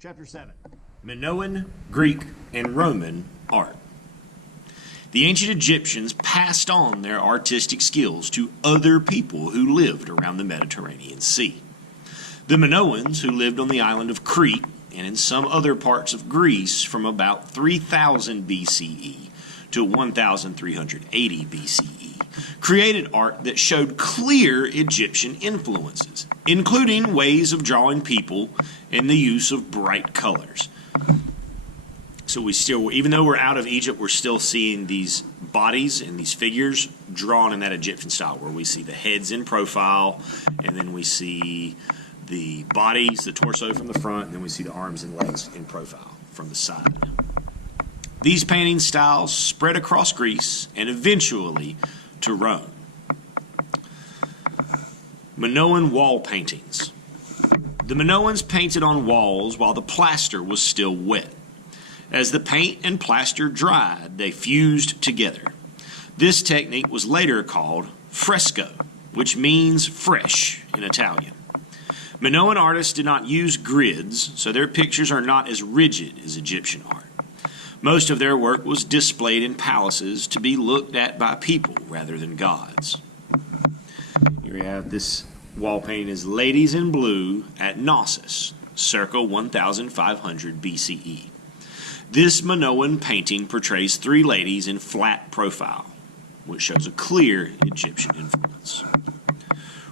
Chapter 7. Minoan, Greek, and Roman art. The ancient Egyptians passed on their artistic skills to other people who lived around the Mediterranean Sea. The Minoans, who lived on the island of Crete and in some other parts of Greece from about 3000 BCE to 1380 BCE, created art that showed clear Egyptian influences, including ways of drawing people and the use of bright colors. So we still, even though we're out of Egypt, we're still seeing these bodies and these figures drawn in that Egyptian style, where we see the heads in profile, and then we see the bodies, the torso from the front, and then we see the arms and legs in profile from the side. These painting styles spread across Greece and eventually to Rome. Minoan wall paintings. The Minoans painted on walls while the plaster was still wet. As the paint and plaster dried, they fused together. This technique was later called Fresco, which means fresh in Italian. Minoan artists did not use grids, so their pictures are not as rigid as Egyptian art. Most of their work was displayed in palaces to be looked at by people rather than gods. Here we have this wall painting is Ladies in Blue at Knossos, circa 1500 BCE. This Minoan painting portrays three ladies in flat profile, which shows a clear Egyptian influence.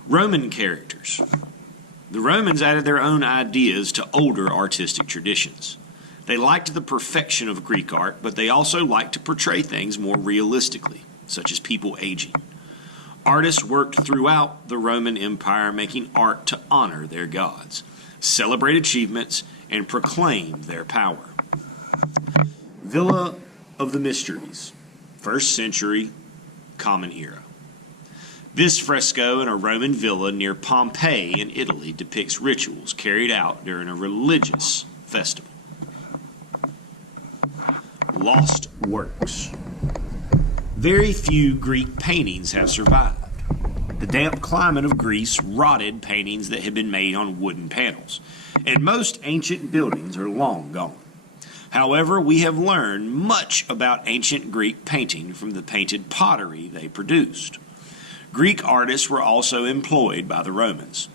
Roman characters. The Romans added their own ideas to older artistic traditions. They liked the perfection of Greek art, but they also liked to portray things more realistically, such as people aging. Artists worked throughout the Roman Empire making art to honor their gods, celebrate achievements, and proclaim their power. Villa of the Mysteries, 1st century, Common Era. This fresco in a Roman villa near Pompeii in Italy depicts rituals carried out during a religious festival. Lost works. Very few Greek paintings have survived. The damp climate of Greece rotted paintings that had been made on wooden panels, and most ancient buildings are long gone. However, we have learned much about ancient Greek painting from the painted pottery they produced. Greek artists were also employed by the Romans.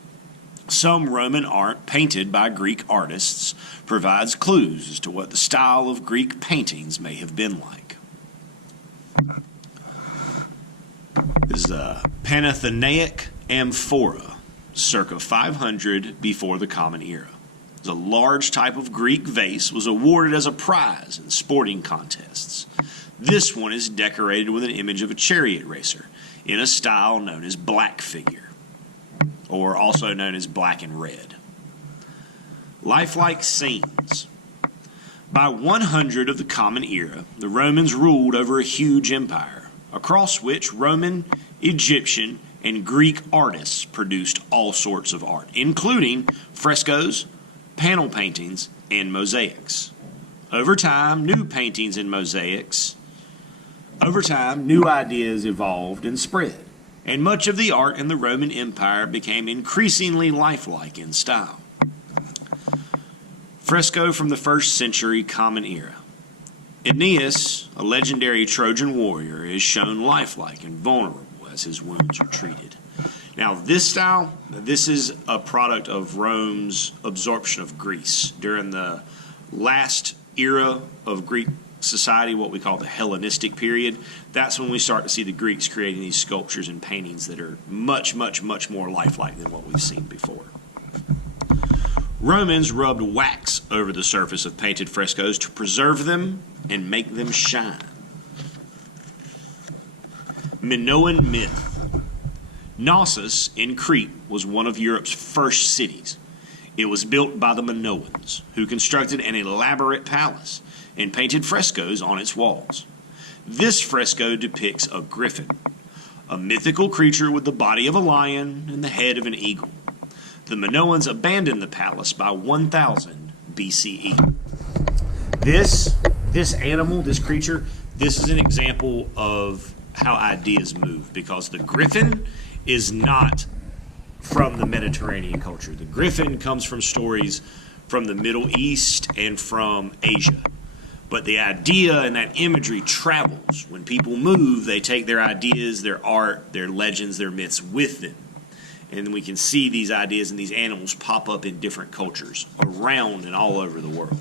Some Roman art painted by Greek artists provides clues as to what the style of Greek paintings may have been like. This is a Panathenaic amphora, circa 500 before the Common Era. It's a large type of Greek vase, was awarded as a prize in sporting contests. This one is decorated with an image of a chariot racer in a style known as black figure, or also known as black and red. Lifelike Scenes. By 100 of the Common Era, the Romans ruled over a huge empire, across which Roman, Egyptian, and Greek artists produced all sorts of art, including frescoes, panel paintings, and mosaics. Over time, new paintings and mosaics. Over time, new ideas evolved and spread, and much of the art in the Roman Empire became increasingly lifelike in style. Fresco from the 1st century Common Era. Aeneas, a legendary Trojan warrior, is shown lifelike and vulnerable as his wounds are treated. Now, this style, this is a product of Rome's absorption of Greece during the last era of Greek society, what we call the Hellenistic period. That's when we start to see the Greeks creating these sculptures and paintings that are much, much, much more lifelike than what we've seen before. Romans rubbed wax over the surface of painted frescoes to preserve them and make them shine. Minoan myth. Knossos in Crete was one of Europe's first cities. It was built by the Minoans, who constructed an elaborate palace and painted frescoes on its walls. This fresco depicts a griffin, a mythical creature with the body of a lion and the head of an eagle. The Minoans abandoned the palace by 1000 BCE. This animal, this creature, this is an example of how ideas move, because the griffin is not from the Mediterranean culture. The griffin comes from stories from the Middle East and from Asia. But the idea and that imagery travels. When people move, they take their ideas, their art, their legends, their myths with them. And we can see these ideas and these animals pop up in different cultures around and all over the world.